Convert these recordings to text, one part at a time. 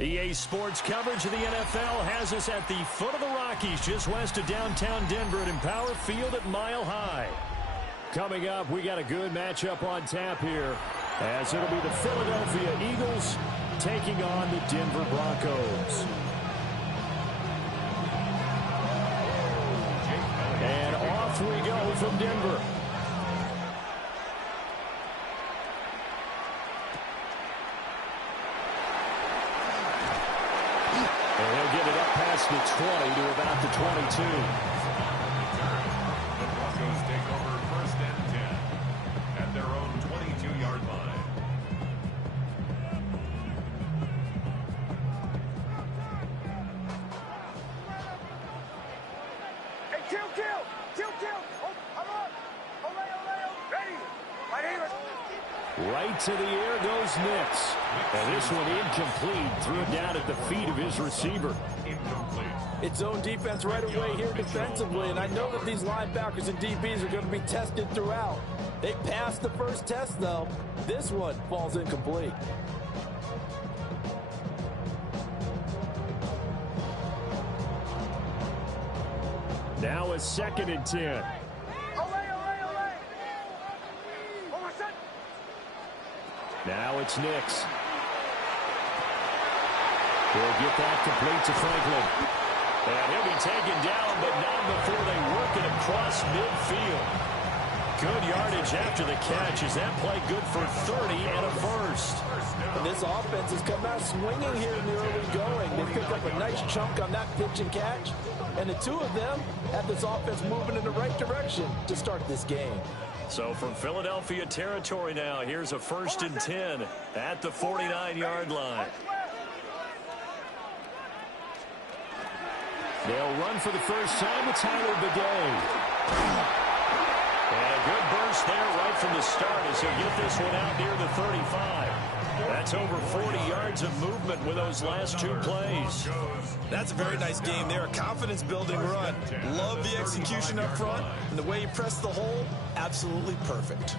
EA Sports coverage of the NFL has us at the foot of the Rockies, just west of downtown Denver at Empower Field at Mile High. Coming up, we got a good matchup on tap here, as it'll be the Philadelphia Eagles taking on the Denver Broncos. And off we go from Denver. And he'll get it up past the 20 to about the 22. The Broncos take over 1st and 10 at their own 22-yard line. Hey, kill! Oh, I'm on! Ole, ready! Right here! Right to the air goes Nix. And this one incomplete. Threw it down at the feet of his receiver. Incomplete. It's zone defense right away here defensively, and I know that these linebackers and DBs are going to be tested throughout. They passed the first test, though. This one falls incomplete. Now a 2nd and 10. Ole! Oh, my son! Now it's Nix. He'll get that complete to Franklin. And he'll be taken down, but not before they work it across midfield. Good yardage after the catch. Is that play good for 30 and a first? And this offense has come out swinging here in the early going. They picked up a nice chunk on that pitch and catch. And the two of them have this offense moving in the right direction to start this game. So from Philadelphia territory now, here's a 1st and 10 at the 49-yard line. They'll run for the first time with Tyler Bidet. And a good burst there right from the start as he'll get this one out near the 35. That's over 40 yards of movement with those last two plays. That's a very nice game there. A confidence-building run. Love the execution up front. And the way he pressed the hole, absolutely perfect.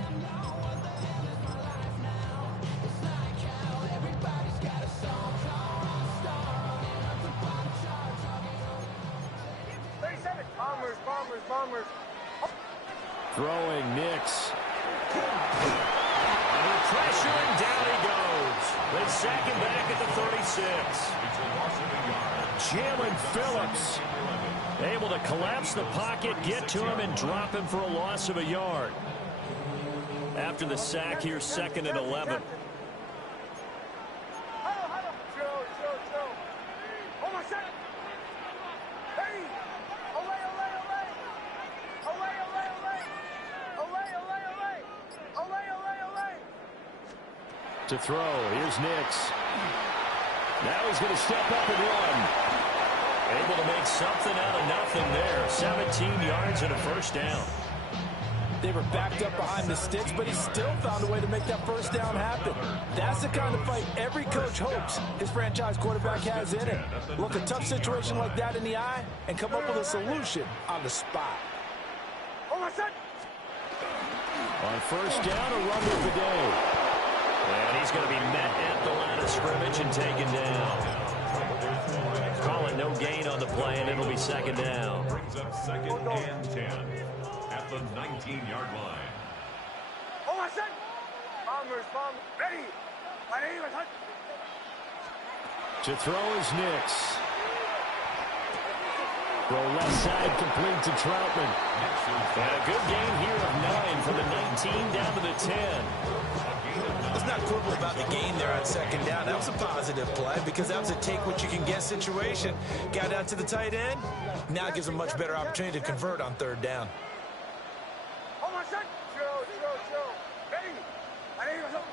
Bombers. Throwing Nix. Under pressure, and down he goes. They sack him back at the 36. Jalen Phillips able to collapse the pocket, get to him, and drop him for a loss of a yard. After the sack here, 2nd and 11. Chill. Oh, my son! Hey! Ole! To throw, here's Nix. Now he's going to step up and run. Able to make something out of nothing there. 17 yards and a first down. They were backed up behind the sticks, but he still found a way to make that first down happen. That's the kind of fight every coach hopes his franchise quarterback has in it. Look a tough situation like that in the eye and come up with a solution on the spot. Oh, my son! On first down, a run with the day. And he's going to be met at the line of scrimmage and taken down. Call it no gain on the play, and it'll be 2nd down. Brings up 2nd and 10 at the 19-yard line. Oh, my son! Bombers. Ready! Right here, my son! To throw is Nix. Throw left side complete to Troutman. And a good gain here of 9 from the 19 down to the 10. Let's not quibble about the gain there on 2nd down. That was a positive play because that was a take-what-you-can-get situation. Got out to the tight end. Now it gives him a much better opportunity to convert on 3rd down. Oh, my son! Chill. Ready! Right here, my son!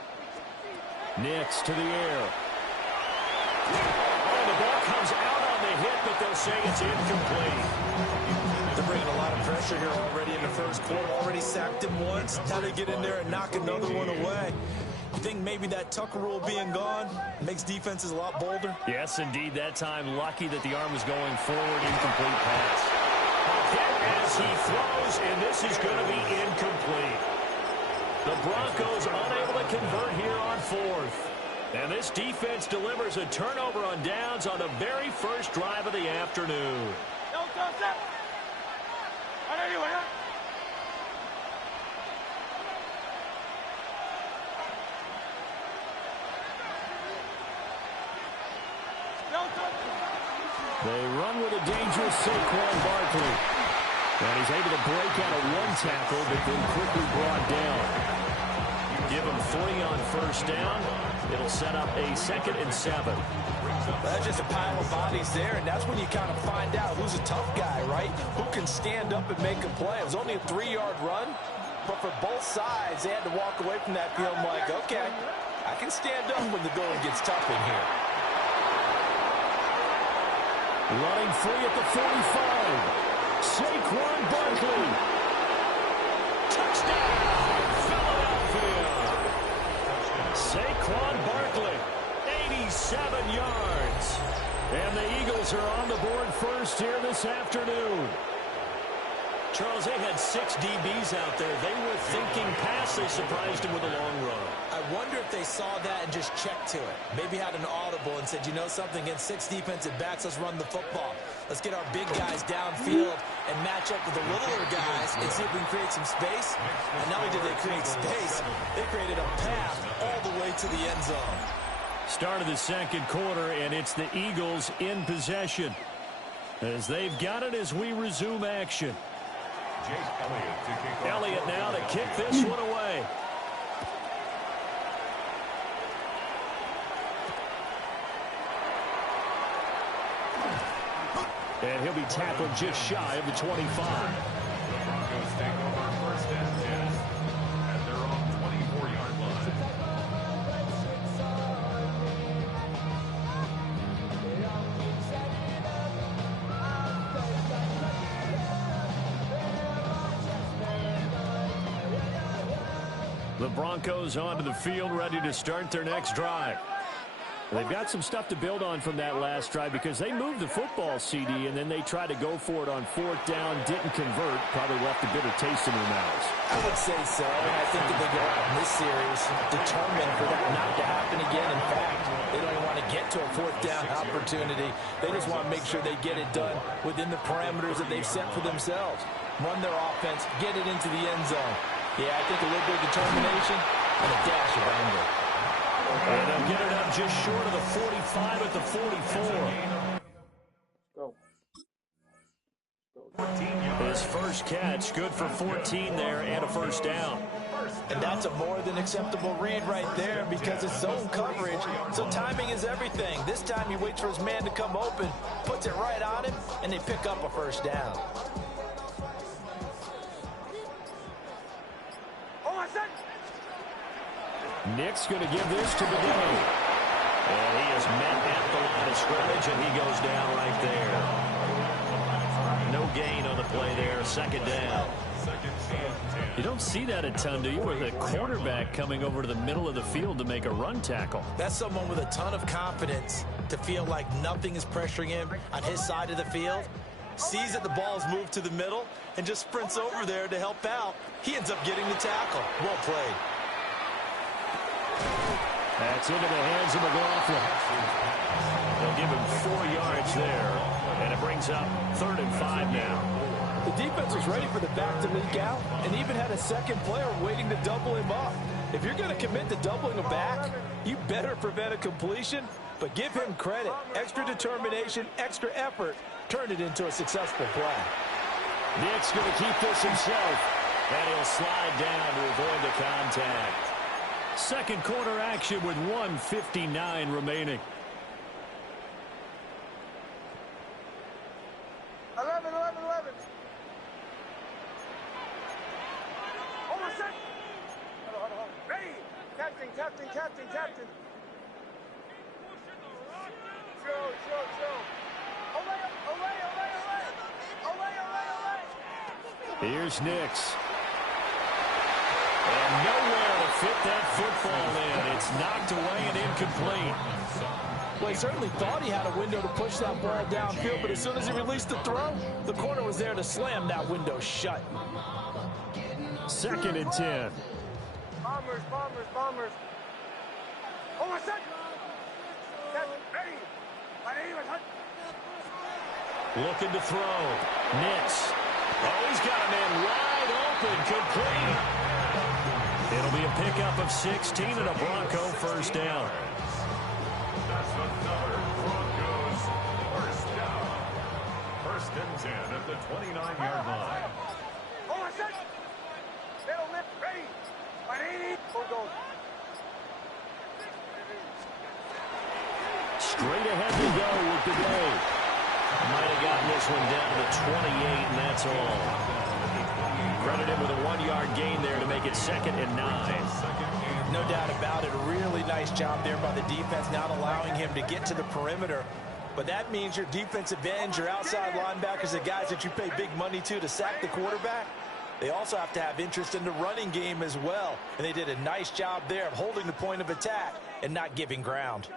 Nix to the air. Oh, the ball comes out on the hit, but they'll say it's incomplete. They're bringing a lot of pressure here already in the first quarter. Already sacked him once. Now they get in there and knock another one away. You think maybe that Tucker rule being gone makes defenses a lot bolder? Yes, indeed. That time, lucky that the arm was going forward. Incomplete pass. As he throws, and this is going to be incomplete. The Broncos unable to convert here on 4th. And this defense delivers a turnover on downs on the very first drive of the afternoon. They run with a dangerous Saquon Barkley. And he's able to break out of one tackle, but then quickly brought down. Give him 3 on first down. It'll set up a 2nd and 7. That's just a pile of bodies there, and that's when you kind of find out who's a tough guy, right? Who can stand up and make a play. It was only a 3-yard run, but for both sides, they had to walk away from that field like, okay, I can stand up when the going gets tough in here. Running free at the 45. Saquon Barkley. Touchdown, Philadelphia. Saquon Barkley, 87 yards. And the Eagles are on the board first here this afternoon. Charles, they had 6 DBs out there. They were thinking pass. They surprised him with a long run. I wonder if they saw that and just checked to it. Maybe had an audible and said, you know something, against 6 defensive backs, let's run the football. Let's get our big guys downfield and match up with the littler guys and see if we can create some space. And not only did they create space, they created a path all the way to the end zone. Start of the second quarter, and it's the Eagles in possession as they've got it as we resume action. Elliott now to kick this one away. And he'll be tackled just shy of the 25. The Broncos take over 1st and 10 at their own 24-yard line. The Broncos onto the field, ready to start their next drive. They've got some stuff to build on from that last drive because they moved the football, CD, and then they tried to go for it on 4th down, didn't convert, probably left a bitter taste in their mouths. I would say so, and I think that they go out in this series determined for that not to happen again. In fact, they don't even want to get to a 4th down opportunity. They just want to make sure they get it done within the parameters that they've set for themselves. Run their offense, get it into the end zone. Yeah, I think a little bit of determination and a dash of anger. And they'll get it up just short of the 45 at the 44. His first catch, good for 14 there and a 1st down. And that's a more than acceptable read right there because it's zone coverage, so timing is everything. This time he waits for his man to come open, puts it right on him, and they pick up a 1st down. Nick's going to give this to Bedell. And he is met at the line of scrimmage, and he goes down right there. No gain on the play there, 2nd down. You don't see that a ton, do you, with a quarterback coming over to the middle of the field to make a run tackle? That's someone with a ton of confidence to feel like nothing is pressuring him on his side of the field. Sees that the ball's moved to the middle and just sprints over there to help out. He ends up getting the tackle. Well played. That's into the hands of McLaughlin. They'll give him 4 yards there, and it brings up 3rd and 5 now. The defense was ready for the back to leak out and even had a second player waiting to double him up. If you're going to commit to doubling a back, you better prevent a completion, but give him credit. Extra determination, extra effort, turn it into a successful play. Nick's going to keep this himself, and he'll slide down to avoid the contact. Second quarter action with 1:59 remaining. 11. Hold on a sec. Hold on. Ready. Captain. Chill. Olay. Here's Nix. And nowhere to fit that football in. It's knocked away and incomplete. Well, he certainly thought he had a window to push that ball downfield, but as soon as he released the throw, the corner was there to slam that window shut. 2nd and 10. Bombers. Oh, my son. Ready. My name is Hunt. Looking to throw. Nix. Oh, he's got a man wide open. Complete. It'll be a pickup of 16 and a Bronco first down. That's another Broncos first down. First and 10 at the 29-yard line. Oh, my son. Middle lip. Ready. My name is. Go, go. Straight ahead to go with the day. Might have gotten this one down to the 28, and that's all. Credit him with a 1-yard gain there to make it 2nd and 9. No doubt about it. A really nice job there by the defense, not allowing him to get to the perimeter. But that means your defensive ends, your outside linebackers, the guys that you pay big money to sack the quarterback, they also have to have interest in the running game as well. And they did a nice job there of holding the point of attack and not giving ground.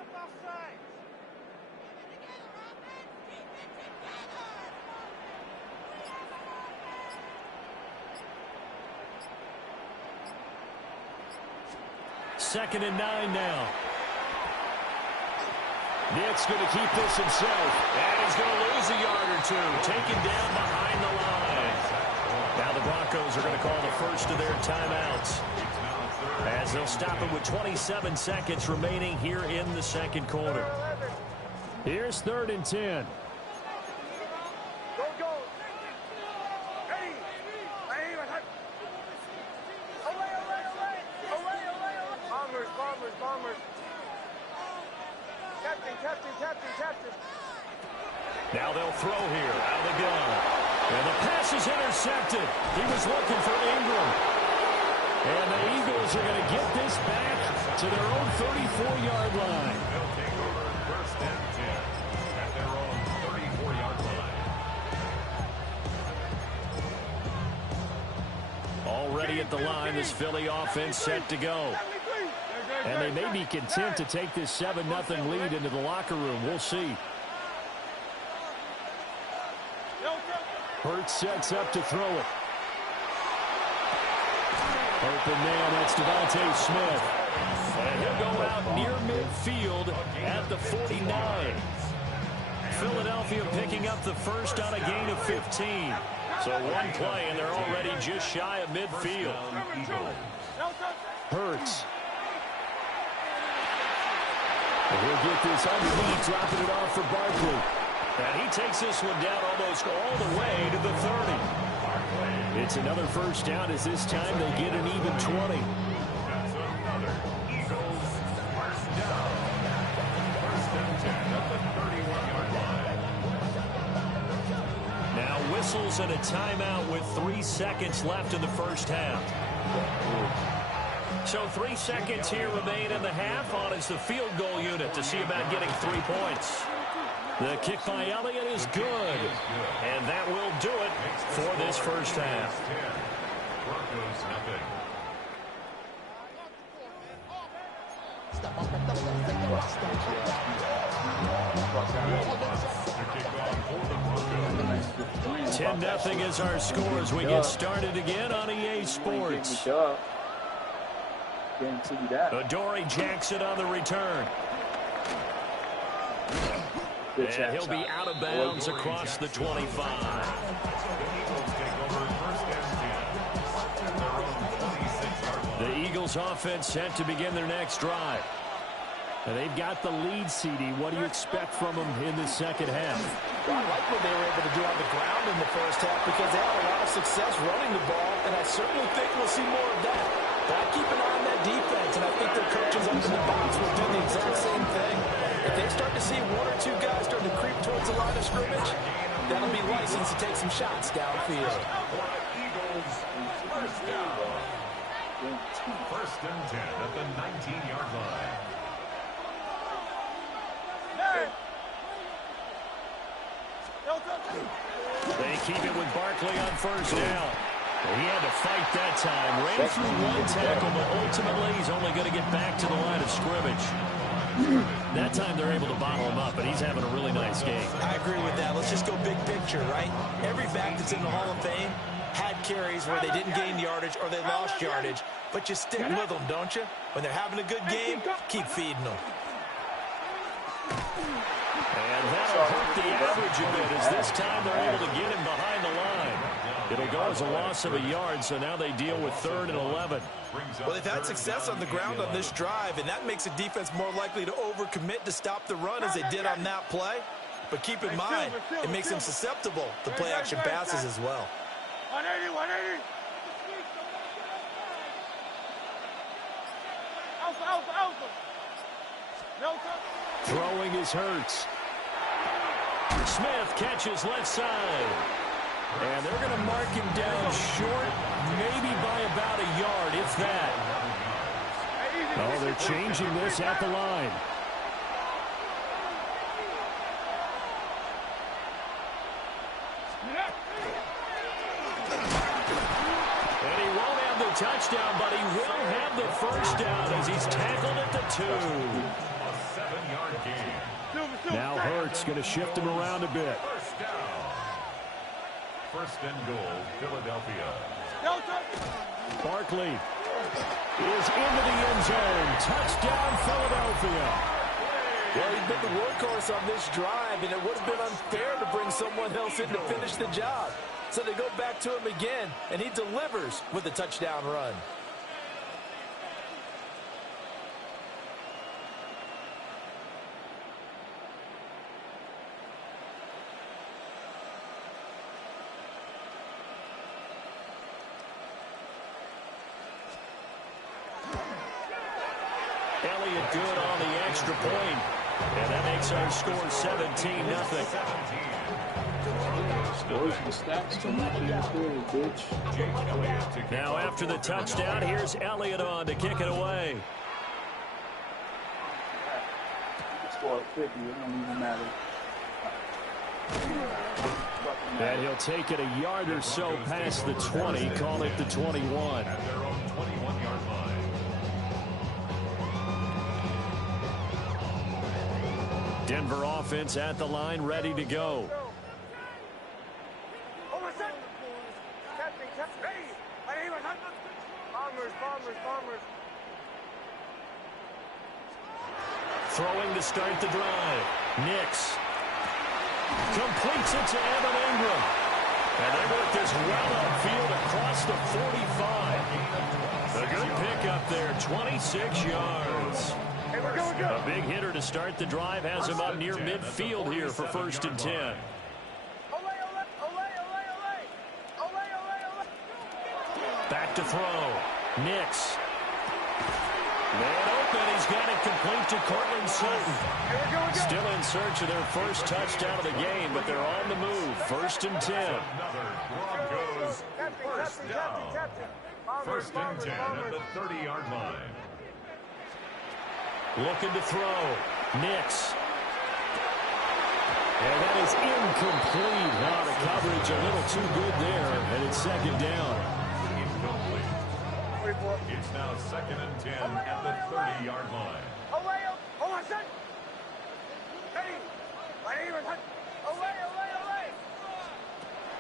Second and 9 now. Nick's going to keep this himself. And he's going to lose a yard or two. Taken down behind the line. Now the Broncos are going to call the first of their timeouts, as they'll stop it with 27 seconds remaining here in the second quarter. Here's 3rd and 10. Go, go. Ready. My name is Hunt. Away, away, away. Away, away, away. Bombers, bombers, bombers. Captain, captain, captain, captain. Now they'll throw here out of the gun. And the pass is intercepted. He was looking for Ingram. And the Eagles are going to get this back to their own 34-yard line. They'll take over first and 10 at their own 34-yard line. Already at the line, this Philly offense set to go. And they may be content to take this 7-0 lead into the locker room. We'll see. Hurts sets up to throw it. Open man, that's Devontae Smith. And he'll go out near midfield at the 49. Philadelphia picking up the first on a gain of 15. So one play, and they're already just shy of midfield. Hurts. And he'll get this underneath, dropping it off for Barkley. And he takes this one down almost all the way to the 30. It's another first down, as this time they get an even 20. That's another Eagles first down. First and 10 at the 31-yard line. Now whistles and a timeout with 3 seconds left in the first half. So 3 seconds here remain in the half. On is the field goal unit to see about getting 3 points. The kick by Elliott is good. And that will do it for this first half. Broncos nothing. The 10-0 is our score as we get started again on EA Sports. Adoree Jackson on the return. And he'll be out of bounds across the 25. The Eagles offense set to begin their next drive. And they've got the lead, CD. What do you expect from them in the second half? Well, I like what they were able to do on the ground in the first half, because they had a lot of success running the ball, and I certainly think we'll see more of that. But I keep an eye on that defense, and I think their coaches up in the box will do the exact same thing. If they start to see 1 or 2 guys start to creep towards the line of scrimmage, that'll be license to take some shots downfield. Eagles first down. First and 10 at the 19-yard line. They keep it with Barkley on first down. He had to fight that time. Ran through 1 tackle, but ultimately he's only going to get back to the line of scrimmage. That time they're able to bottle him up, but he's having a really nice game. I agree with that. Let's just go big picture, right? Every back that's in the Hall of Fame had carries where they didn't gain yardage or they lost yardage. but you stick with them, don't you? When they're having a good game, keep feeding them. And that'll hurt the average a bit, as this time they're able to get him behind the line. It'll go as a loss of a yard, so now they deal with 3rd and 11. Well, they've had success on the ground on this drive, and that makes a defense more likely to overcommit to stop the run as they did on that play. But keep in mind, it makes them susceptible to play-action passes as well. 180, 180. Alpha, alpha. No touch. Throwing is Hurts. Smith catches left side. And they're going to mark him down short, maybe by about a yard, if that. Oh, they're changing this at the line. And he won't have the touchdown, but he will have the first down as he's tackled at the 2. A 7-yard gain. Now Hurts going to shift him around a bit. First down. First and goal, Philadelphia. Barkley is into the end zone. Touchdown, Philadelphia. Well, he's been the workhorse on this drive, and it would have been unfair to bring someone else in to finish the job. So they go back to him again, and he delivers with a touchdown run. Elliott good on the extra point. And that makes our score 17-0. Now after the touchdown, here's Elliott on to kick it away. And he'll take it a yard or so past the 20, call it the 21. At their own 21-yard line. Denver offense at the line, ready to go. Throwing to start the drive. Nix completes it to Evan Ingram. And they work this well upfield across the 45. A good pickup there, 26 yards. A big hitter to start the drive has him up near midfield here for 1st and 10. Back to throw. Nix. Man open. He's got it complete to Cortland Sutton. Still in search of their first touchdown of the game, but they're on the move. 1st and 10. Another Broncos first down. 1st and 10 at the 30-yard line. Looking to throw. Nix. And that is incomplete. Now the coverage a little too good there, and it's 2nd down. Incomplete. It's now 2nd and 10 at the 30-yard line.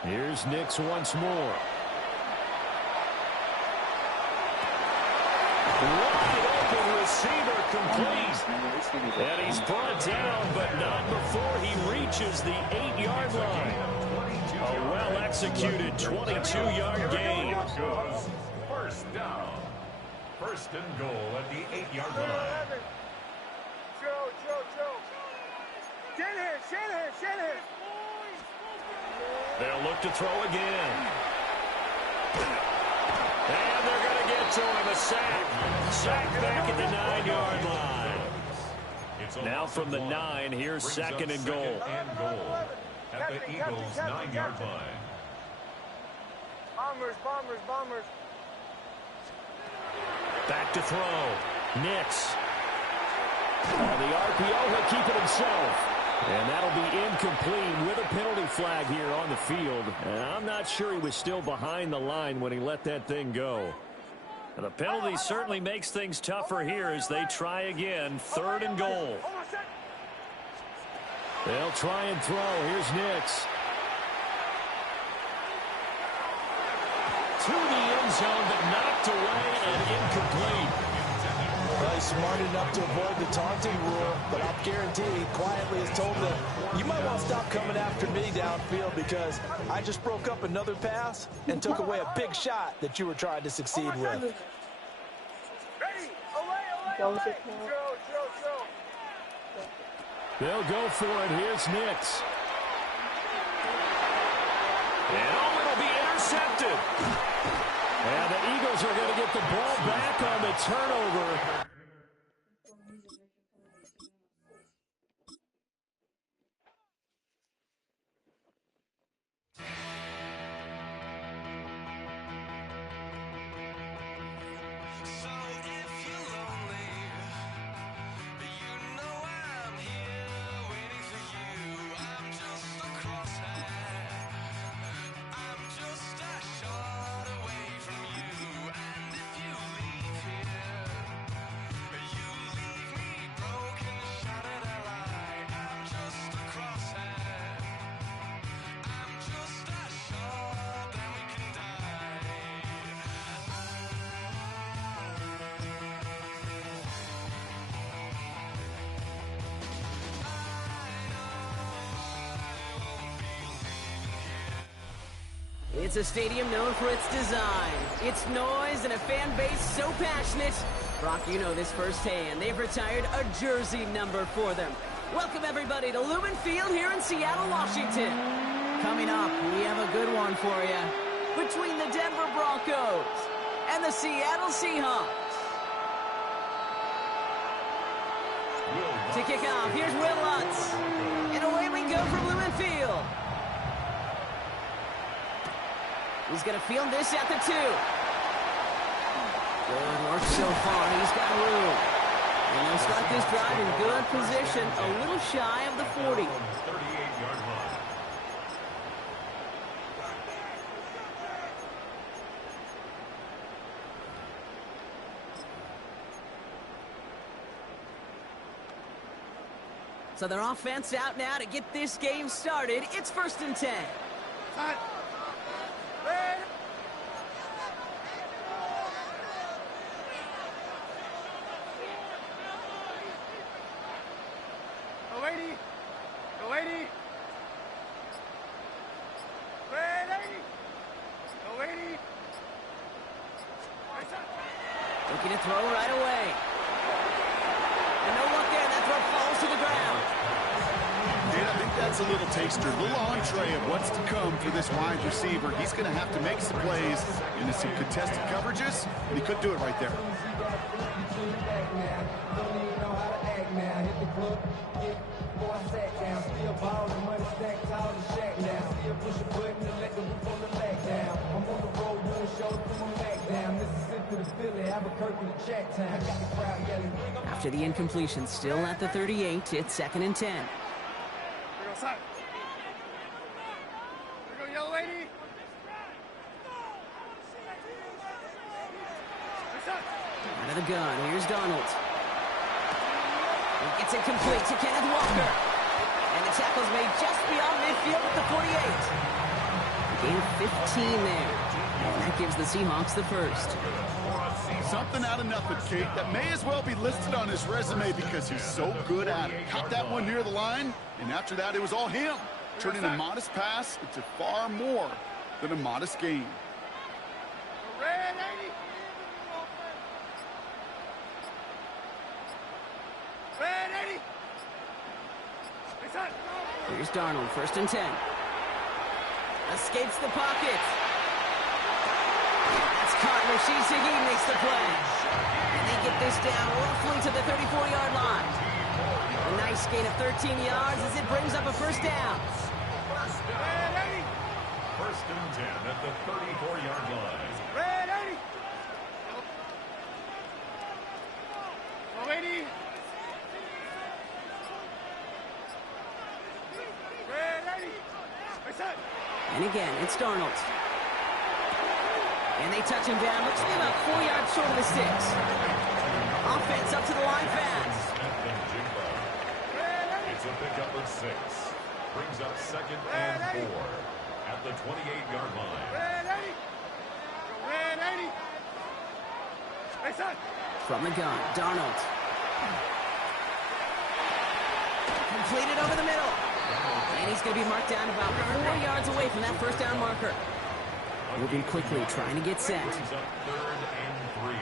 Here's Nix once more. Wide open receiver complete. And he's brought down, but not before he reaches the 8-yard line. A well-executed 22-yard gain. Broncos first down. 1st and goal at the 8-yard line. Joe. Shanahan. They'll look to throw again. And they're going to get to him. A sack. Sack back at the 9-yard line. Now from the 9, here's 2nd and goal. And goal at the Eagles' 9-yard line. Bombers. Back to throw. Nix. On the RPO, he'll keep it himself. And that'll be incomplete with a penalty flag here on the field. And I'm not sure he was still behind the line when he let that thing go. And the penalty certainly makes things tougher here as they try again. 3rd and goal. They'll try and throw. Here's Nix. To the end end zone, but knocked away and incomplete. Well, he's smart enough to avoid the taunting rule, but I'll guarantee he quietly has told them, you might want to stop coming after me downfield because I just broke up another pass and took away a big shot that you were trying to succeed with. Ready. Away. Drill. They'll go for it. Here's Nix. And it'll be intercepted. And the Eagles are going to get the ball back on the turnover. It's a stadium known for its design, its noise, and a fan base so passionate. Brock, you know this firsthand. They've retired a jersey number for them. Welcome, everybody, to Lumen Field here in Seattle, Washington. Coming up, we have a good one for you. Between the Denver Broncos and the Seattle Seahawks. To kick off, here's Will Lutz. And away we go from Lumen Field. He's going to field this at the 2. Good work so far. He's got room. And they'll start this drive in good position, a little shy of the 40. 38-yard line. So their offense out now to get this game started. It's 1st and 10. Time. Looking to throw right away. And no look there. That throw falls to the ground. And I think that's a little taster, a little entree of what's to come for this wide receiver. He's going to have to make some plays into some contested coverages, and he could do it right there. After the incompletion, still at the 38, it's 2nd and 10. Here goes side. Here go yellow lady. Out of the gun, here's Donald. He gets it complete to Kenneth Walker. And the tackle's made just beyond midfield at the 48. Gain of 15 there. And that gives the Seahawks the first. Something out of nothing, Kate, that may as well be listed on his resume because he's so good at it. Caught that one near the line, and after that, it was all him. Turning a modest pass into far more than a modest gain. Red 80. Red 80. Here's Darnold, 1st and 10. Escapes the pocket. That's caught. Rashid Shaheed makes the play. And they get this down roughly to the 34-yard line. A nice gain of 13 yards as it brings up a 1st down. First and 10 at the 34-yard line. Red 80. Go 80. Red 80. And again, it's Darnold. And they touch him down. Looks to be about 4 yards short of the sticks. Offense up to the line fast. It's a pickup of 6. Brings up 2nd and 4 at the 28-yard line. Red 80. Red 80. From the gun, Darnold. Completed over the middle. And he's going to be marked down about 4 yards away from that first down marker. Moving quickly, trying to get set. Brings up 3rd and 3.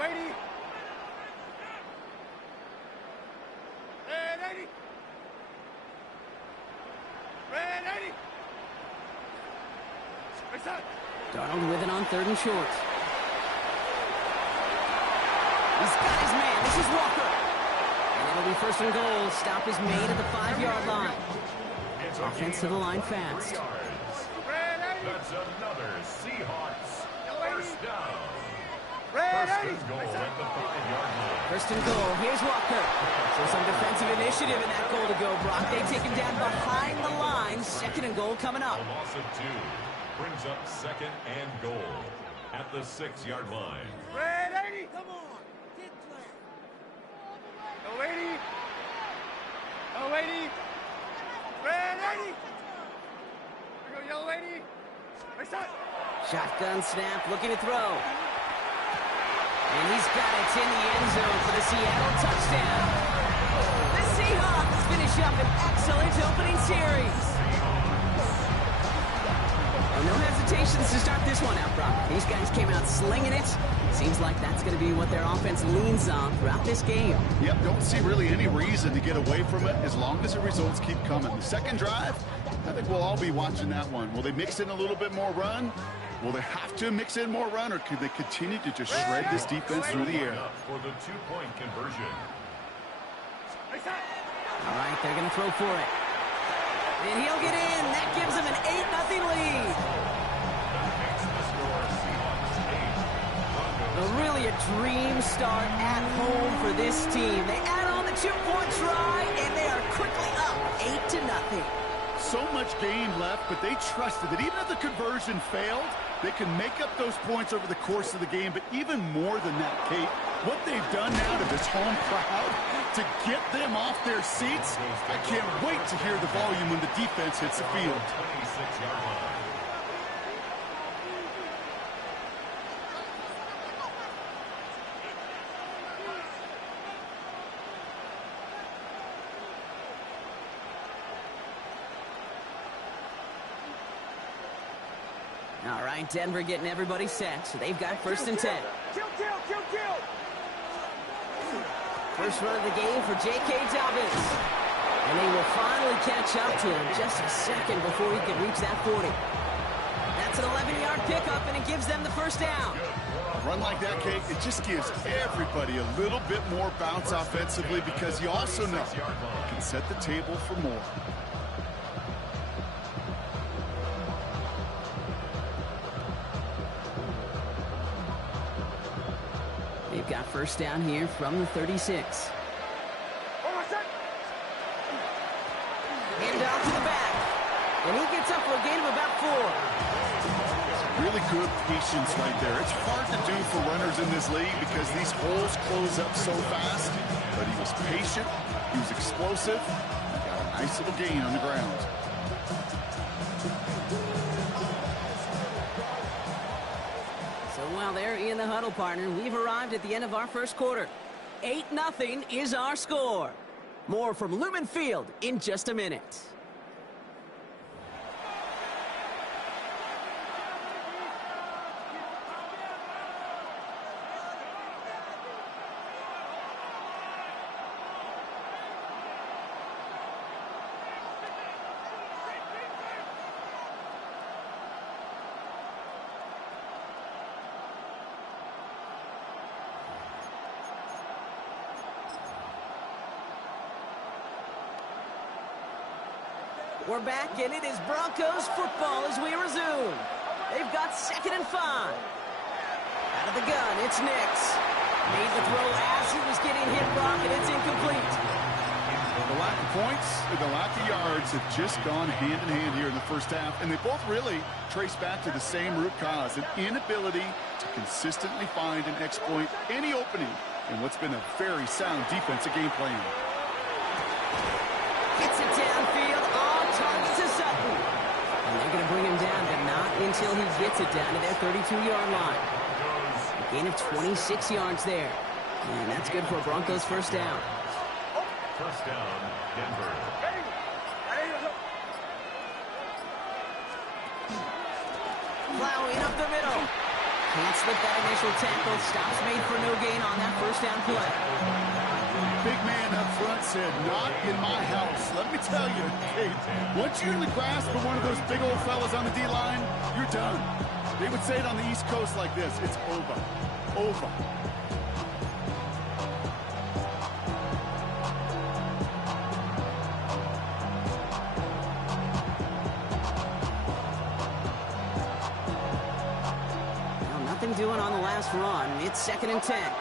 Lady. Red 80. Red 80. Darnold with it on 3rd and short. He's got his man. This is Walker. And it'll be 1st and goal. Stop is made at the 5-yard line. Offense to the line fast. That's another Seahawks 1st down. Red 1st 80. and goal at the 5-yard line. 1st and goal. Here's Walker. So some defensive initiative in that goal to go. Brock, they take him down behind the line. 2nd and goal coming up. A loss of 2 brings up 2nd and goal at the 6-yard line. Red 80. Come on. Go 80. Go 80. Red 80. Go yellow 80. Shotgun snap, looking to throw. And he's got it in the end zone for the Seattle touchdown. The Seahawks finish up an excellent opening series. Oh, no hesitations to start this one out, Brock. These guys came out slinging it. Seems like that's going to be what their offense leans on throughout this game. Yep, don't see really any reason to get away from it as long as the results keep coming. The second drive, I think we'll all be watching that one. Will they mix in a little bit more run? Will they have to mix in more run, or could they continue to just shred this defense through the air? For the 2-point conversion. All right, they're going to throw for it. And he'll get in. That gives him an 8-0 lead. Really a dream start at home for this team. They add on the 2-point try, and they are quickly up 8-0. So much game left, but they trusted that even if the conversion failed, they can make up those points over the course of the game. But even more than that, Kate, what they've done now to this home crowd to get them off their seats, I can't wait to hear the volume when the defense hits the field. 26-yard line. All right, Denver getting everybody set. So they've got 1st and 10. Kill. First run of the game for J.K. Dobbins. And they will finally catch up to him just a second before he can reach that 40. That's an 11-yard pickup, and it gives them the 1st down. A run like that, Kate, it just gives everybody a little bit more bounce offensively because you also know you can set the table for more. They've got 1st down here from the 36. Hand off to the back. And he gets up for a gain of about 4. Really good patience right there. It's hard to do for runners in this league because these holes close up so fast. But he was patient, he was explosive, and got a nice little gain on the ground. So while they're in the huddle, partner, we've arrived at the end of our 1st quarter. 8-0 is our score. More from Lumen Field in just a minute. We're back, and it is Broncos football as we resume. They've got 2nd and 5. Out of the gun, it's Nix. Made the throw as he was getting hit, Brock, and it's incomplete. The lack of points and the lack of yards have just gone hand in hand here in the 1st half, and they both really trace back to the same root cause, an inability to consistently find and exploit any opening in what's been a very sound defensive game plan. Gets it downfield, on target to Sutton. And they're going to bring him down at until he gets it down to their 32-yard line. A gain of 26 yards there. And that's good for a Broncos first down. First down, Denver. Plowing up the middle. Can't slip that initial tackle. Stops made for no gain on that first down play. Big man up front said, not in my house. Let me tell you, Kate, once you're in the grasp of one of those big old fellas on the D-line, you're done. They would say it on the East Coast like this, it's over. Over. Well, nothing doing on the last run. It's 2nd and 10.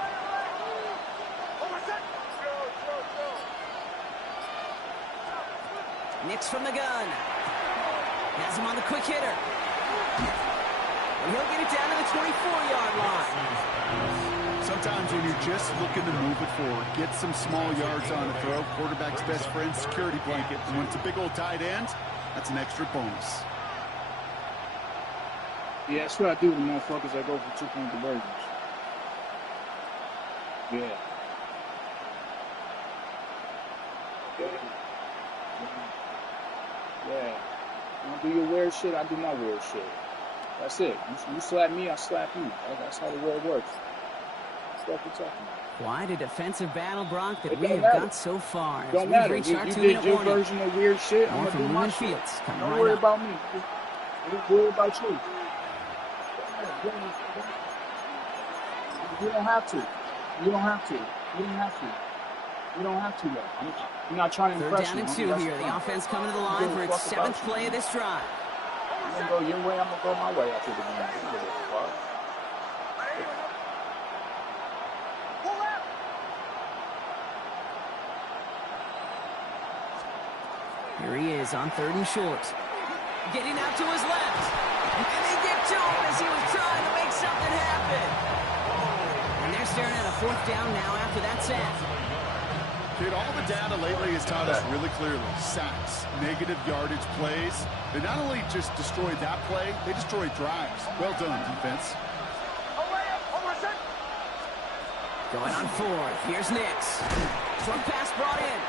Nix from the gun. Has him on the quick hitter. And he'll get it down to the 24-yard line. Sometimes when you're just looking to move it forward, get some small yards on a throw, quarterback's best friend, security blanket. And when it's a big old tight end, that's an extra bonus. Yeah, that's what I do with the motherfuckers that go for 2-point conversions. Yeah. Yeah. You don't do your weird shit, I do my weird shit. That's it. You slap me, I slap you. That's how the world works. That's what we're talking about. Quite a defensive battle, Brock, that It we don't have matter. got so far. As Don't we've matter. reached You our did 2-minute your warning. version of weird shit. More I'm from gonna do my Lumen shit. Fields. Coming Don't right worry up. about me. Don't worry about you. You don't have to. You don't have to. You don't have to. You don't have to, though. I'm not trying to Third impress down you. and 2 here. The offense coming to the line for its 7th play of this drive. I'm going to go your way. I'm going to go my way after the game. I don't give a fuck. Here he is on 3rd and short. Getting out to his left. And they get to him as he was trying to make something happen. And they're staring at a 4th down now after that sack. Kid, all the data lately has taught us really clearly. Sacks, negative yardage plays. They not only just destroyed that play, they destroyed drives. Well done, defense. Going on 4th. Here's Nix. Short pass brought in.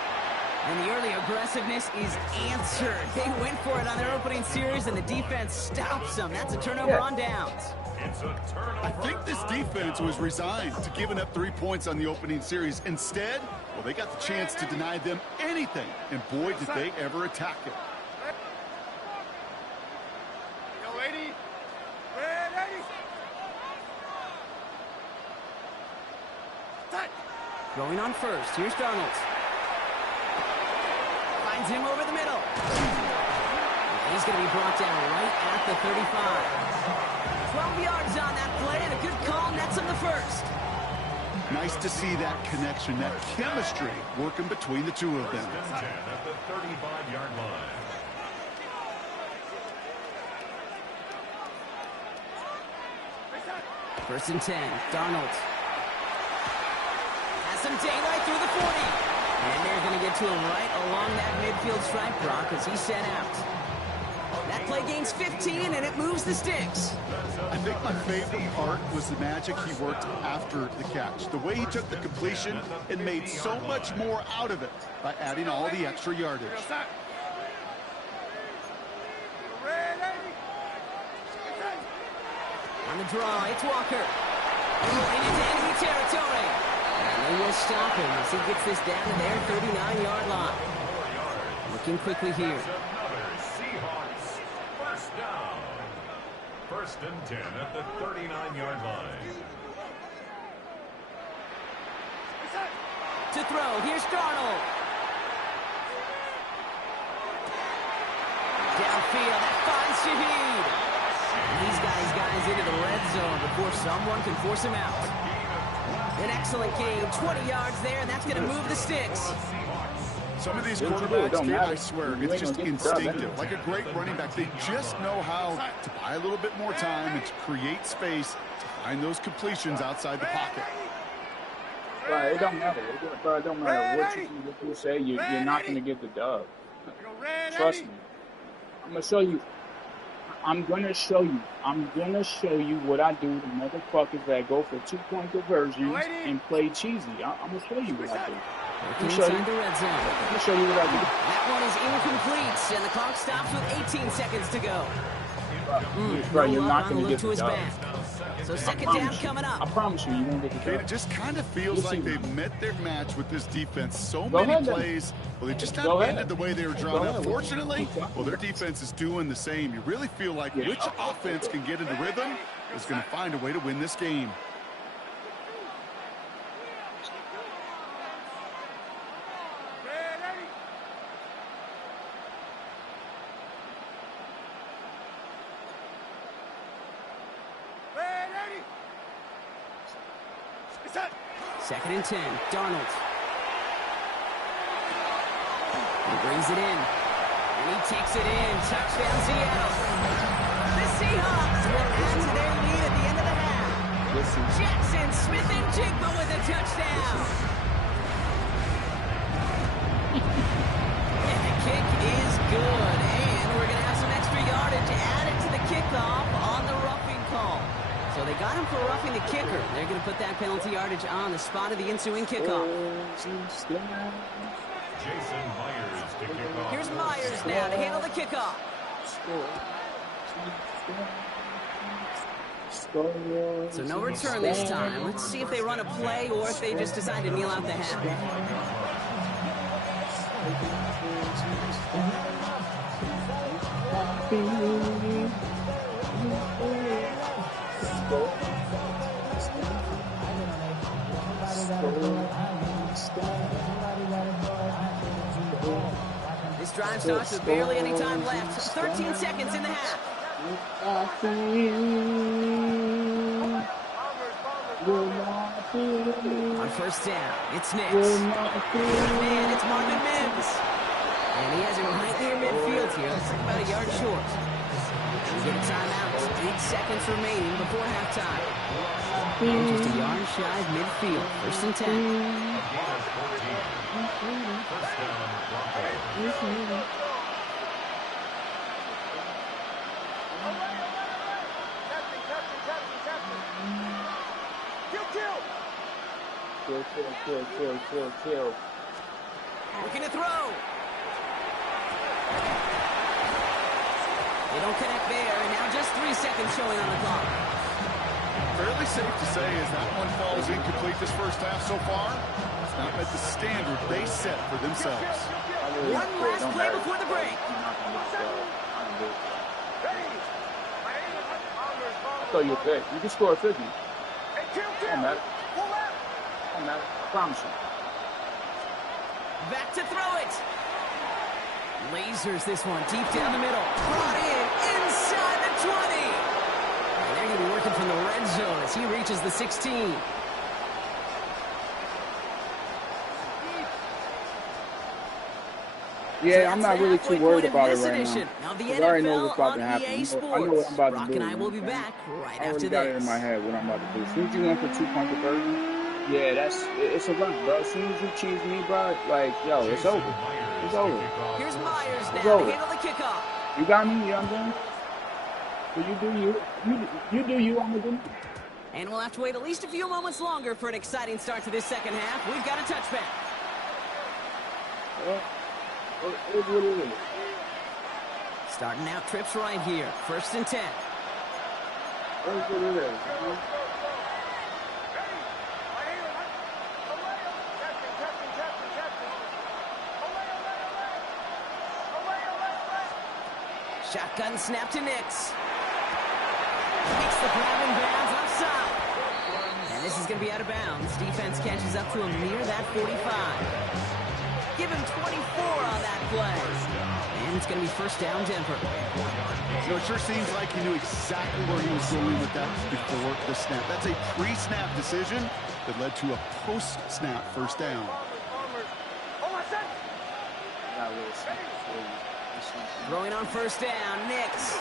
And the early aggressiveness is answered. They went for it on their opening series, and the defense stops them. That's a turnover on downs. It's a turnover. I think this defense was resigned to giving up 3 points on the opening series. Instead, well, they got the chance to deny them anything. And boy, did they ever attack it. Going on 1st. Here's Darnold. Finds him over the middle. And he's going to be brought down right at the 35. 12 yards on that play, and a good call nets him the 1st. Nice to see that connection, that chemistry working between the two of them. First and 10 at the 35-yard line. First and 10. Darnold. Has some daylight through the 40. And they're going to get to him right along that midfield stripe, Brock, as he's set out. That play gains 15, and it moves the sticks. I think my favorite part was the magic he worked after the catch. The way he took the completion and made so much more out of it by adding all the extra yardage. On the draw, it's Walker. Going into enemy territory. And they will stop him as he gets this down to their 39-yard line. Looking quickly here. Another Seahawks first down. First and 10 at the 39-yard line. To throw, here's Darnold. Downfield, that finds Shaheed. He's got his guys into the red zone before someone can force him out. An excellent game, 20 yards there, and that's going to move the sticks. Some of these quarterbacks, Kid, I swear, it's just instinctive. Like a great running back, they just know how to buy a little bit more time and to create space to find those completions outside the pocket. Right, it don't matter. It don't matter what you say. You're not going to get the dub. Trust me. I'm going to show you. I'm gonna show you. I'm gonna show you what I do to motherfuckers that go for 2-point conversions and play cheesy. I'm gonna show you what I do. Inside the red zone. I'm gonna show you what I do. That one is incomplete, and the clock stops with 18 seconds to go. Bro, you're not on the gonna look get to the his job. back. So second down coming I up. promise you won't get the It job. just kind of feels like they've met their match with this defense. So Go many ahead, then. plays. Well, they just Go not ahead. ended the way they were Go drawn ahead. up. Fortunately, Exactly. well, their defense is doing the same. You really feel like Yeah. which offense can get into rhythm is going to find a way to win this game. Second and 10. Darnold. He brings it in. And he takes it in. Touchdown, Seattle. The Seahawks will add to their lead at the end of the half. Listen. Jackson Smith and Jigba with a touchdown. And the kick is good. And we're going to have some extra yardage added to the kickoff on the roughing call. So they got him for roughing the kicker. They're going to put that penalty yardage on the spot of the ensuing kickoff. Jason Myers to kick off. Here's Myers now to handle the kickoff. So no return this time. Let's see if they run a play or if they just decide to kneel out the half. This drive starts with barely any time left. 13 seconds in the half. On first down, it's Nix. Man, it's Marvin Mims. And he has it right near midfield here. Looks like about a yard short. We get a timeout. 8 seconds remaining before halftime. And just a yard shy of midfield. First and 10. Kill. Looking to throw. They don't connect there, and now just 3 seconds showing on the clock. Fairly safe to say as that one falls incomplete this first half so far. It's not met the standard they set for themselves. One last play before the break. I thought you were good. You can score 50. Don't matter. Don't matter. I promise you. Back to throw it. Lasers this one deep down the middle. Brought in inside the 20. And they're going to be working from the red zone as he reaches the 16. Yeah, I'm not really too worried about it right now. Now the I already know what's NFL about to on happen. EA I Sports. know what I'm about to Brock do. and I will be okay? back right I after already got it in this. my head what I'm about to do. As soon as you went for 2-point conversion, yeah, it's a run, bro. As soon as you cheese me, bro, like, yo, it's over. It's over. Here's Myers It's now over. to handle the kickoff. You got me, you know what I'm saying? So you do you. You do you, I'm gonna do me. And we'll have to wait at least a few moments longer for an exciting start to this second half. We've got a touchback. It is what it is. Starting out trips right here. First and 10. It is what it is, you know? Shotgun snap to Nix. Makes the grab and bounds offside. And this is going to be out of bounds. Defense catches up to him near that 45. Give him 24 on that play. And it's going to be first down Denver. You know, it sure seems like he knew exactly where he was going with that before the snap. That's a pre-snap decision that led to a post-snap first down. Throwing on first down, Nix.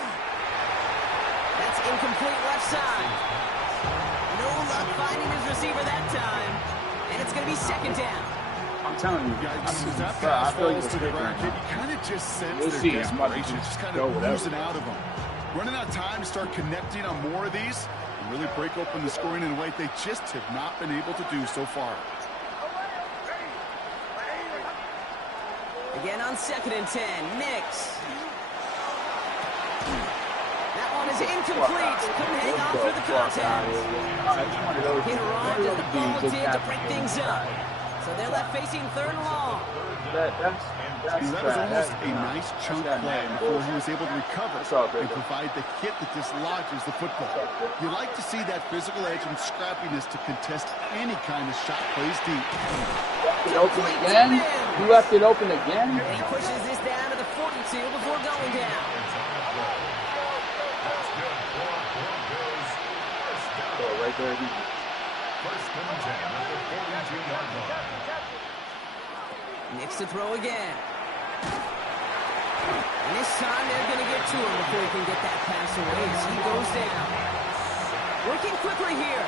That's incomplete left side. No luck finding his receiver that time. And it's going to be second down. I'm telling you, As that I pass feel like falls it's to the different. ground, you kind of just sense We'll their see. I'm about to desperation just kind go of whatever. oozing out of them. Running out of time to start connecting on more of these and really break open the scoring in a way they just have not been able to do so far. Again on 2nd and 10, Nix. That one is incomplete. Couldn't hang on through the contact. Hit wrong as the ball did to break things up. So they're left facing 3rd and long. That was almost a nice chunk play before he was able to recover and provide the hit that dislodges the football. You like to see that physical edge and scrappiness to contest any kind of shot plays deep. Left it open again? You left it open again? And he pushes this down to the 42 before going down. Oh, right there. First and 10 at the 42-yard line. Nix to throw again. And this time they're going to get to him before he can get that pass away as he goes down. Working quickly here.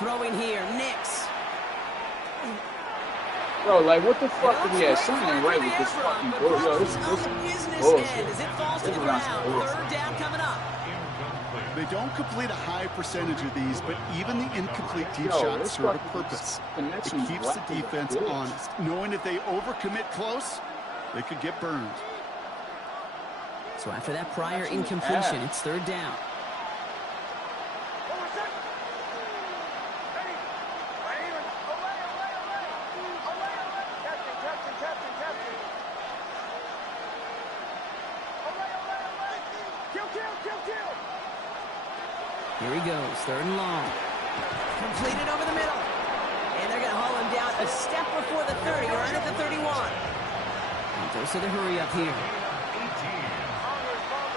Throwing here, Nix. Bro, like, what the fuck did he have? Something ain't right with this fucking ball. Yo, this is bullshit. As it falls to the ground. 3rd down coming up. They don't complete a high percentage of these, but even the incomplete deep shots serve a purpose. It keeps the defense honest, knowing if they overcommit close, they could get burned. So after that prior incompletion, it's 3rd down. Here he goes, 3rd and long. Completed over the middle. And they're going to haul him down a step before the 30, right at the 31. And goes to the hurry up here. 18.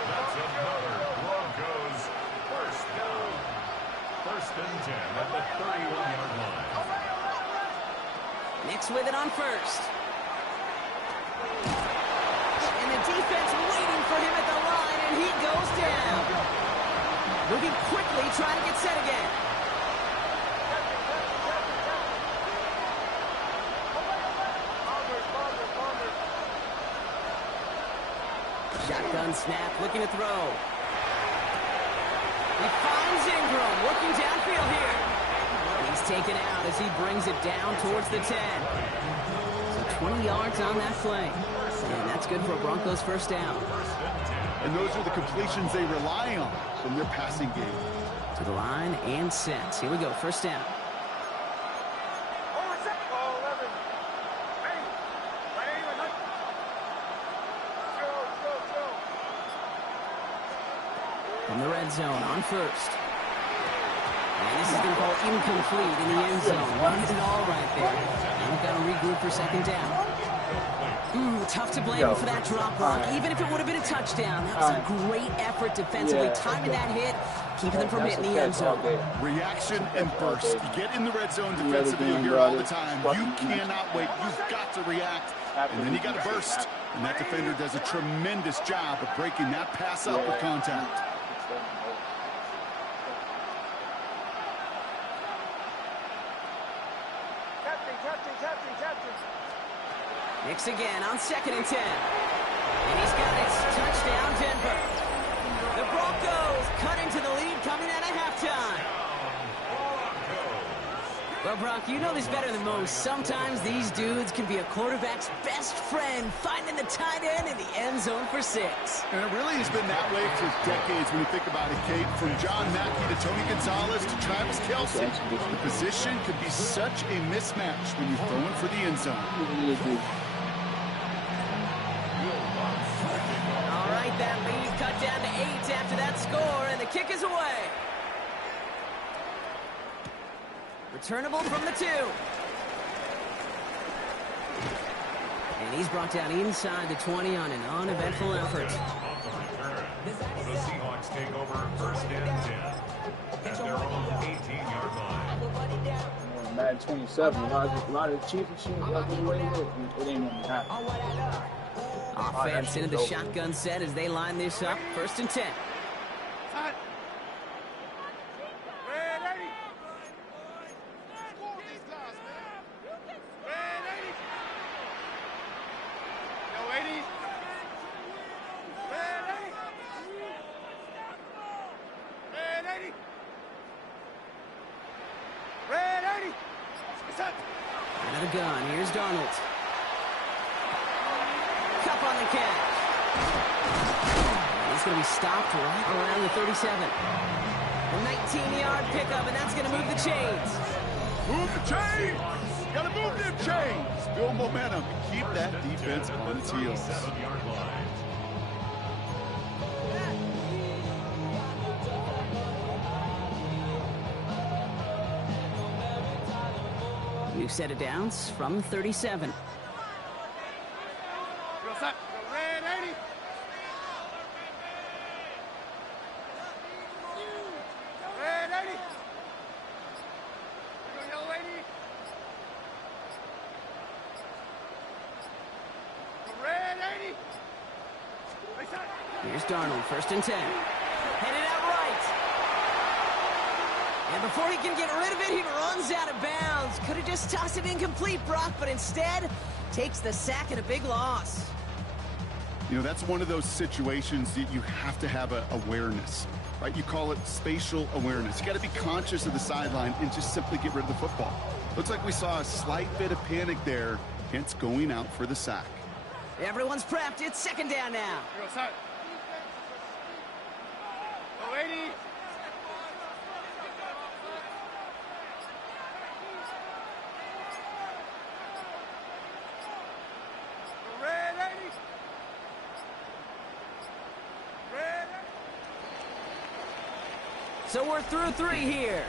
That's another Broncos first down. 1st and 10 at the 31-yard line. Nix with it on 1st. And the defense waiting for him at the line, and he goes down. Moving quickly, trying to get set again. Shotgun snap, looking to throw. He finds Ingram, working downfield here. He's taken out as he brings it down towards the 10. So 20 yards on that play. And that's good for a Broncos first down. And those are the completions they rely on from their passing game. To the line and set. Here we go, first down. From the red zone on 1st. And this has been called incomplete in the end zone. Wanted it all right there. And we've got to regroup for 2nd down. Tough to blame him for that drop block, even if it would have been a touchdown. That was a great effort defensively, timing that hit, keeping them from hitting the end zone. Reaction and burst. You get in the red zone defensively, you hear all the time. You cannot wait. You've got to react. And then you got to burst. And that defender does a tremendous job of breaking that pass up with contact. Captain. Nix again on 2nd and 10. And he's got it. Touchdown, Denver. The Broncos cut into the lead coming out of halftime. Well, Brock, you know this better than most. Sometimes these dudes can be a quarterback's best friend, finding the tight end in the end zone for 6. And it really has been that way for decades when you think about it, Kate. From John Mackey to Tony Gonzalez to Travis Kelce, the position could be such a mismatch when you're throwing for the end zone. All right, that lead cut down to 8 after that score, and the kick is away. Returnable from the 2. And he's brought down inside the 20 on an uneventful effort. The Seahawks take over 1st and 10 at their own 18-yard line. MADDEN27, a lot of cheap machines like the way it ain't gonna happen. Offense into the shotgun set as they line this up. 1st and 10. Out of the gun. Here's Darnold. Cup on the catch. He's going to be stopped right around the 37. A 19-yard pickup, and that's going to move the chains. Move the chains! Gotta move them chains! Build momentum. Keep that defense on its heels. 7-yard line. New set of downs from the 37. Red 80. Red 80. Yellow 80. Red 80. Here's Darnold, 1st and 10. Headed out right. And before he can get rid of it, he runs out of bounds. Could have just tossed it incomplete, Brock, but instead takes the sack and a big loss. You know, that's one of those situations that you have to have awareness, right? You call it spatial awareness. You got to be conscious of the sideline and just simply get rid of the football. Looks like we saw a slight bit of panic there, hence going out for the sack. Everyone's prepped. It's 2nd down now. Go 80. Red 80. Red 80. So we're through 3 here.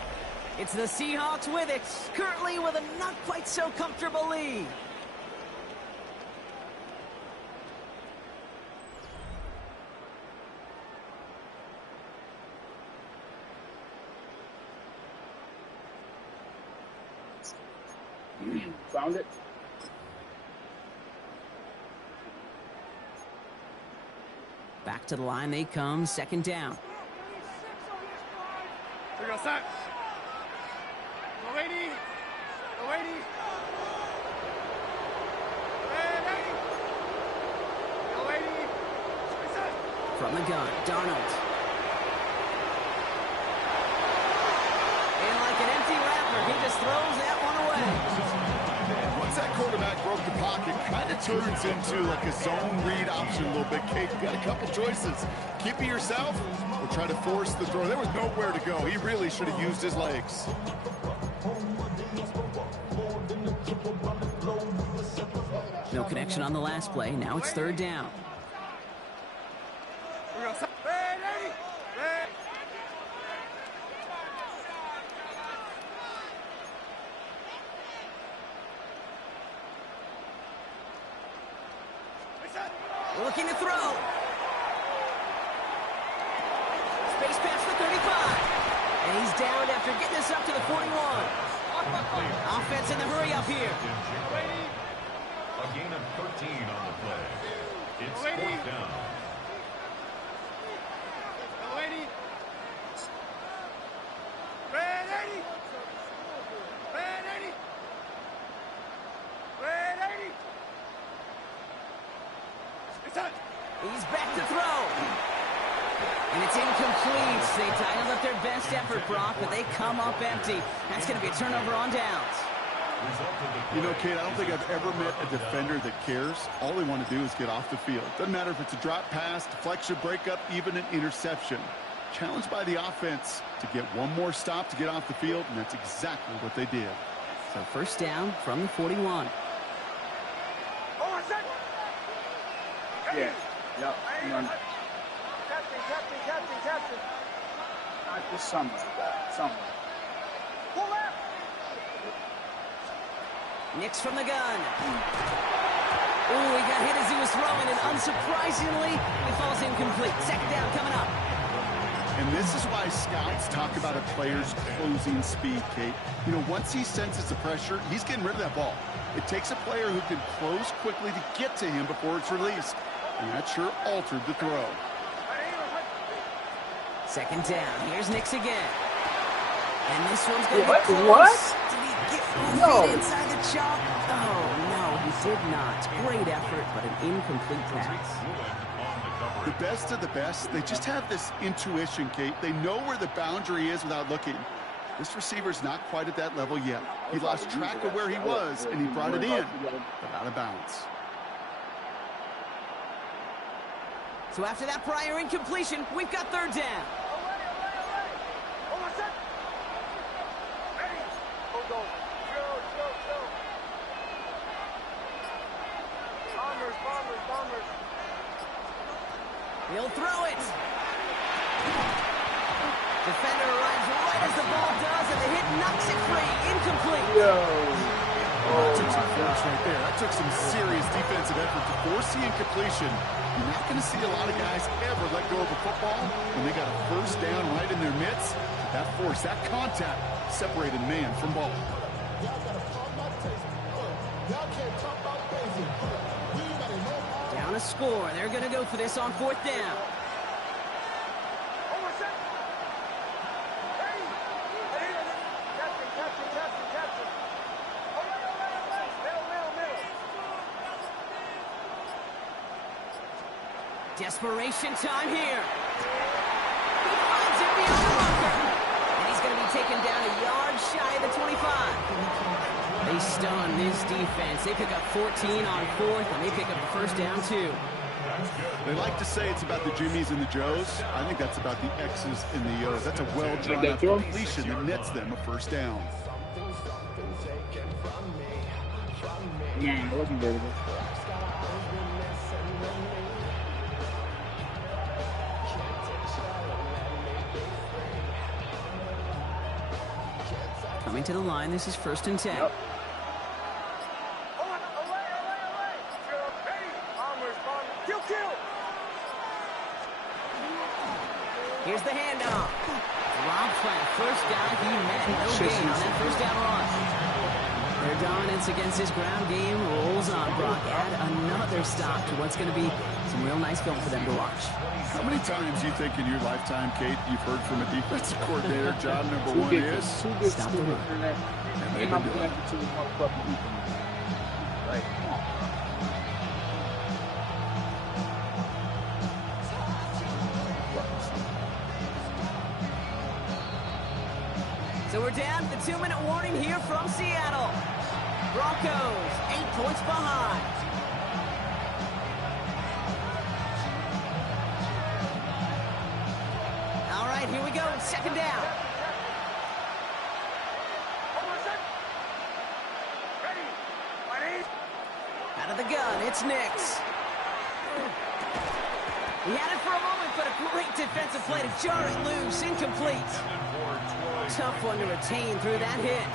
It's the Seahawks with it, currently with a not quite so comfortable lead. Found it. Back to the line they come, 2nd down. Here goes sack. Go 80. Go 80. Red 80. Go 80. From the gun, Darnold. And like an empty wrapper, he just throws that one away. Once that quarterback broke the pocket, kind of turns into like a zone read option a little bit. Kate, you got a couple choices. Keep it yourself or try to force the throw. There was nowhere to go. He really should have used his legs. No connection on the last play. Now it's 3rd down. Red 80. Red. Looking to throw. Space pass for 35. And he's down after getting this up to the 41. Offense in the hurry up here. A gain of 13 on the play. It's 4th down. Go 80. Red 80. Red 80. Red 80. He's back to throw. And it's incomplete. They dialed up their best effort, Brock, but they come up empty. That's going to be a turnover on downs. You know, Kate, I don't think I've ever met a defender that cares. All they want to do is get off the field. Doesn't matter if it's a drop pass, deflection, breakup, even an interception. Challenged by the offense to get one more stop to get off the field, and that's exactly what they did. So 1st down from the 41. Yeah. Yeah. Captain. Just something like that. Something. Pull left. Nix from the gun. Ooh, he got hit as he was throwing, and unsurprisingly, it falls incomplete. 2nd down coming up. And this is why scouts talk about a player's closing speed, Kate. You know, once he senses the pressure, he's getting rid of that ball. It takes a player who can close quickly to get to him before it's released. And that sure altered the throw. 2nd down. Here's Nix again. And this one's going to be close. What? Did he get both feet inside the chop? Oh, no, he did not. Great effort, but an incomplete pass. The best of the best, they just have this intuition, Kate. They know where the boundary is without looking. This receiver's not quite at that level yet. He lost track of where he was, and he brought it in, but out of bounds. So after that prior incompletion, we've got third down. Bombers. He'll throw it. Defender arrives right as the ball does, and the hit knocks it free. Incomplete. That took some force right there. That took some serious defensive effort to force the incompletion. You're not going to see a lot of guys ever let go of a football when they got a first down right in their midst. That force, that contact, separated man from ball. Down a score. They're going to go for this on fourth down. Desperation time here. He finds it beyond the marker. And he's going to be taken down a yard shy of the 25. They stun this defense. They pick up 14 on fourth, and they pick up the first down, too. They like to say it's about the Jimmies and the Joes. I think that's about the X's and the O's. That's a well-drawn-out completion that nets them a first down. Yeah, it wasn't very good. Coming to the line, this is 1st and 10. Yep. Here's the handoff. Rob flat, first down. He met no gain on that first down run. Their dominance against this ground game rolls on. Brock, add another stop to what's going to be some real nice film for them to watch. How many times do you think in your lifetime, Kate, you've heard from a defensive coordinator, job number one is stop the run? And they've been doing it. Right. So we're down to the 2-minute warning here from Seattle. Broncos, 8 points behind. All right, here we go. Second down. Out of the gun, it's Nix. He had it for a moment, but a great defensive play to jar it loose. Incomplete. Tough one to retain through that hit.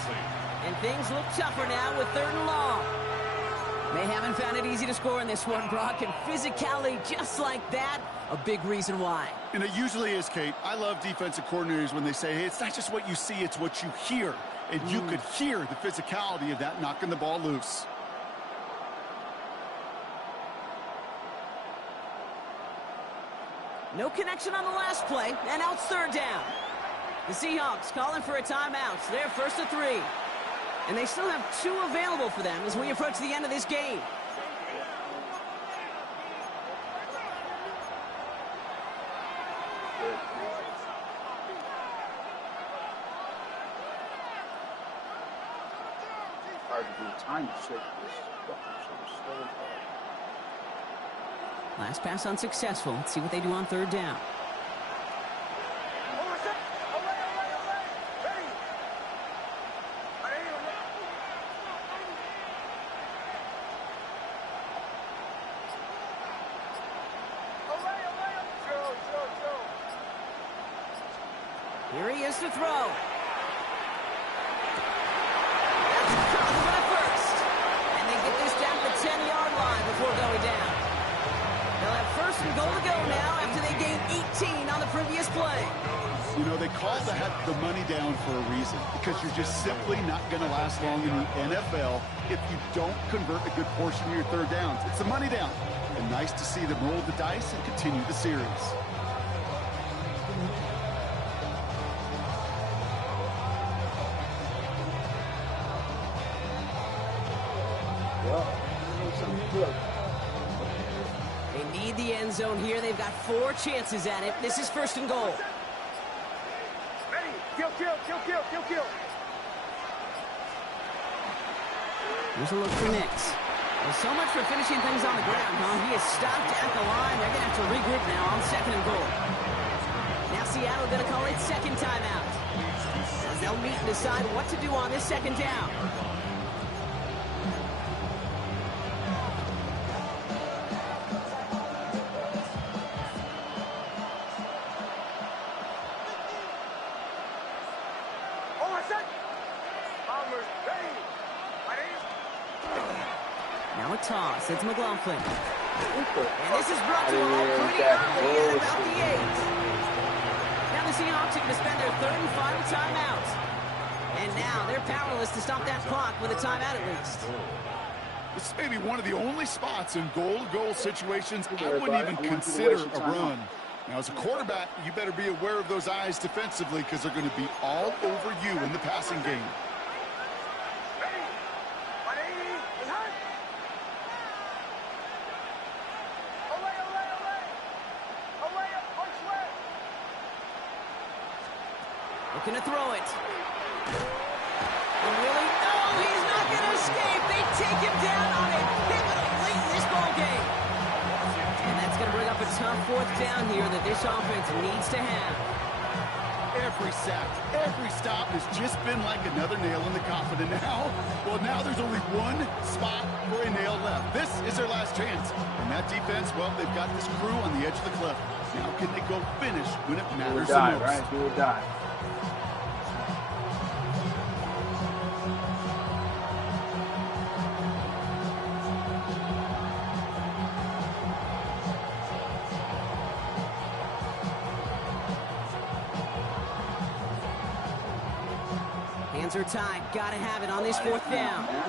And things look tougher now with 3rd and long. They haven't found it easy to score in this one, Brock, and physicality just like that, a big reason why. And it usually is, Kate. I love defensive coordinators when they say, hey, it's not just what you see, it's what you hear. And you could hear the physicality of that knocking the ball loose. No connection on the last play, and now it's 3rd down. The Seahawks calling for a timeout. So they're 1st and 3. And they still have 2 available for them as we approach the end of this game. Hard to do time to shake this fucking shit. Last pass unsuccessful. Let's see what they do on 3rd down. Here he is to throw. That's caught for the first. And they get this down to the 10-yard line before going down. They'll have 1st and goal to go now after they gained 18 on the previous play. You know, they call the money down for a reason, because you're just simply not going to last long in the NFL if you don't convert a good portion of your 3rd downs. It's the money down. And nice to see them roll the dice and continue the series. They need the end zone here. They've got 4 chances at it. This is 1st and goal. Kill, kill, kill, kill, kill, kill. Here's a look for Nix. Well, so much for finishing things on the ground, huh? He is stopped at the line. They're going to have to regroup now on 2nd and goal. Now Seattle going to call it second timeout. As they'll meet and decide what to do on this 2nd down. Now a toss. It's McLaughlin. And this is brought to a halt pretty early at about the 8. Now the Seahawks are going to spend their 3rd and final timeout. And now they're powerless to stop that clock with a timeout at least. This may be one of the only spots in goal-to-goal situations I wouldn't even consider a run. Now, as a quarterback, you better be aware of those eyes defensively because they're going to be all over you in the passing game. Looking to throw it. And really, no, he's not going to escape. They take him down on a pivotal late in this ball game. And that's going to bring up a tough 4th down here that this offense needs to have. Every sack, every stop has just been like another nail in the coffin. And now there's only one spot for a nail left. This is their last chance. And that defense, well, they've got this crew on the edge of the cliff. Now can they go finish when it matters the most? Right? Do or die. Hands are tied. Got to have it on this 4th down. Now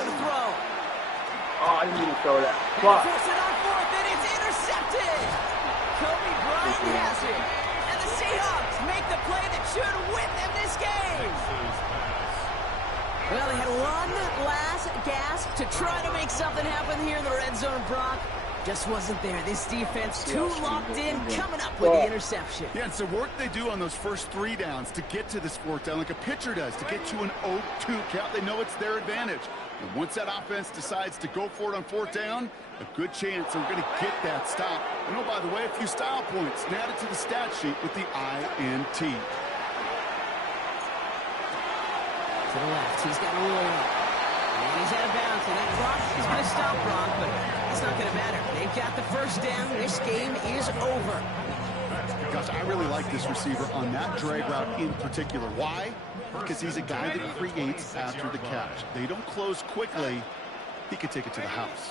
to throw. Oh, I didn't mean to throw that. Force it on 4th, and it's intercepted. Kobe Bryant has it. And the Seahawks make the play that should win them this game. Well, they had one last gasp to try to make something happen here in the red zone, Brock. Just wasn't there. This defense too locked in, coming up with the interception. Yeah, it's the work they do on those first 3 downs to get to this 4th down, like a pitcher does, to get to an 0-2 count. They know it's their advantage. And once that offense decides to go for it on 4th down, a good chance they're going to get that stop. And oh, by the way, a few style points added to the stat sheet with the INT. To the left, he's got a roll. And he's out of bounds, and that clock is going to stop Brock, but it's not going to matter. They've got the 1st down. This game is over. Gosh, I really like this receiver on that drag route in particular. Why? Because he's a guy that creates after the catch. They don't close quickly. He could take it to the house.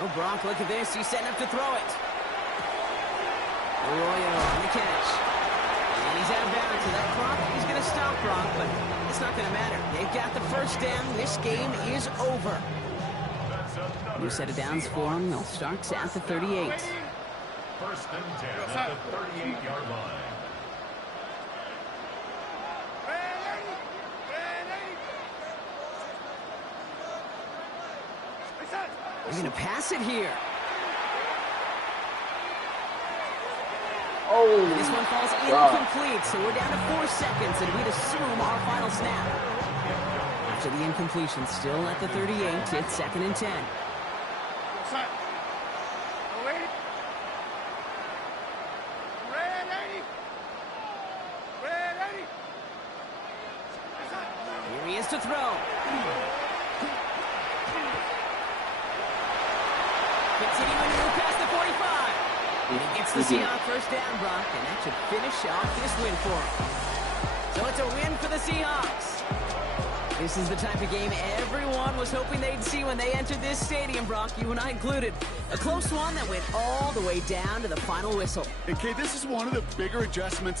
Oh, Brock, look at this. He's setting up to throw it. Arroyo on the catch. And he's out of bounds, so that clock is going to stop Brock, but it's not going to matter. They've got the 1st down. This game is over. New set of downs for them. They'll start at the 38. 1st and 10 at the 38-yard line. They're going to pass it here. Oh, This one falls incomplete, so we're down to 4 seconds, and we'd assume our final snap. After the incompletion, still at the 38, it's 2nd and 10. Here he is to throw. Continuing to move past the 45. And he gets the Seahawks 1st down, Brock, and that should finish off this win for him. So it's a win for the Seahawks. This is the type of game everyone was hoping they'd see when they entered this stadium, Brock, you and I included. A close one that went all the way down to the final whistle. And Kay, this is one of the bigger adjustments a